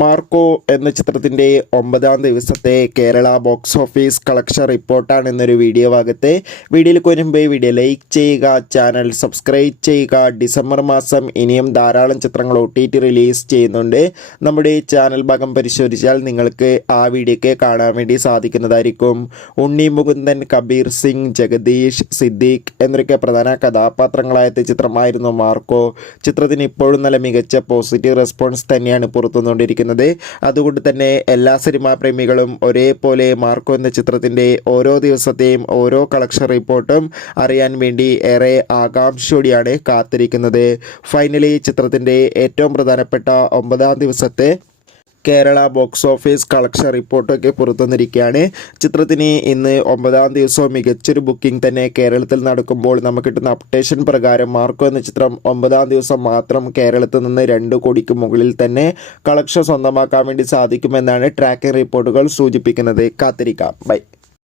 Marco എന്ന ചിത്രത്തിൻ്റെ 9-ാം ദിവസത്തെ കേരള ബോക്സ് ഓഫീസ് കളക്ഷൻ റിപ്പോർട്ടാണ് എന്നൊരു വീഡിയോ ഭാഗത്ത്. വീഡിയോയിൽ മുൻപ് വീഡിയോ ലൈക്ക് ചെയ്യുക, ചാനൽ സബ്സ്ക്രൈബ് ചെയ്യുക. ഡിസംബർ മാസം ഇനിയും ധാരാളം ചിത്രങ്ങൾ OTT റിലീസ് ചെയ്യുന്നുണ്ട്. നമ്മുടെ ചാനൽ ഭാഗം പരിശോധിച്ചാൽ നിങ്ങൾക്ക് ആ വീഡിയോയ്ക്ക് കാണാൻ വേണ്ടി സാധിക്കുന്നതായിരിക്കും. ഉണ്ണി മുകുന്ദൻ, കബീർ സിംഗ്, ജഗദീഷ്, സിദ്ദീഖ് എന്നൊക്കെ പ്രധാന കഥാപാത്രങ്ങളായ ചിത്രമായിരുന്നു മാർക്കോ. ചിത്രത്തിന് ഇപ്പോഴും നല്ല മികച്ച പോസിറ്റീവ് റെസ്പോൺസ് തന്നെയാണ് പുറത്തുവന്നുകൊണ്ടിരിക്കുന്നത്. അതുകൊണ്ട് തന്നെ എല്ലാ സിനിമാ പ്രേമികളും ഒരേപോലെ മാർക്കോ എന്ന ചിത്രത്തിൻ്റെ ഓരോ ദിവസത്തെയും ഓരോ കളക്ഷൻ റിപ്പോർട്ടും അറിയാൻ വേണ്ടി ഏറെ ആകാംക്ഷയോടെയാണ് കാത്തിരിക്കുന്നത്. ഫൈനലി ചിത്രത്തിൻ്റെ ഏറ്റവും പ്രധാനപ്പെട്ട 9-ാം ദിവസത്തെ കേരള ബോക്സ് ഓഫീസ് കളക്ഷൻ റിപ്പോർട്ടൊക്കെ പുറത്തുവന്നിരിക്കുകയാണ്. ചിത്രത്തിന് ഇന്ന് 9-ാം ദിവസവും മികച്ചൊരു ബുക്കിംഗ് തന്നെ കേരളത്തിൽ നടക്കുമ്പോൾ നമുക്ക് കിട്ടുന്ന അപ്ഡേഷൻ പ്രകാരം മാർക്കോ എന്ന ചിത്രം 9-ാം ദിവസം മാത്രം കേരളത്തിൽ നിന്ന് 2 കോടിക്ക് മുകളിൽ തന്നെ കളക്ഷൻ സ്വന്തമാക്കാൻ വേണ്ടി സാധിക്കുമെന്നാണ് ട്രാക്കിംഗ് റിപ്പോർട്ടുകൾ സൂചിപ്പിക്കുന്നത്. കാത്തിരിക്കാം. ബൈ.